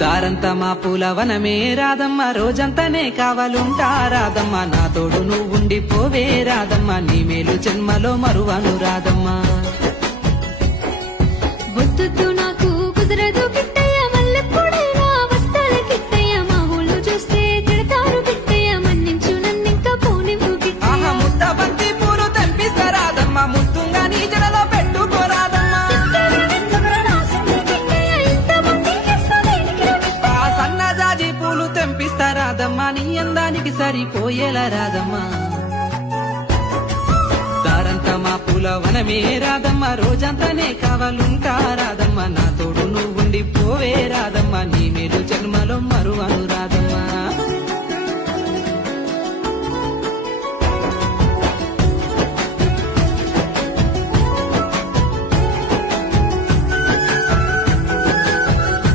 దారంతా మా పూల వనమే రాదమ్మ, రోజంతానే కావాలుంటా రాదమ్మ, నా తోడు నువ్వుండి పోవే రాదమ్మ, నీ మేలు జన్మలో మరువను రాదమ్మ. వద్దు నాకు కుదరదు కిట్టయ్య, మల్లెప్పుడైనా వస్తాలే కిట్టయ్య, మా ఊళ్ళు చూస్తే తిడతారు కిట్టయ్య, మన్నించు నన్నింకా పోనివ్వు కిట్టయ్య. ముద్ద బంతి పూలు తెంపిస్తారాదమ్మ, ముద్దుగా నీ జడలో పెట్టుకోరాదమ్మ. ఆ సన్నజాజి పూలు తెంపిస్తారాదమ్మ, నీ అందానికి సరిపోయేలా రాదమ్మా. దారంతా మా పూల వనమే రాదమ్మ, రోజంతానే కావాలుంటా రాదమ్మ, నా తోడు నువ్వుండి పోవే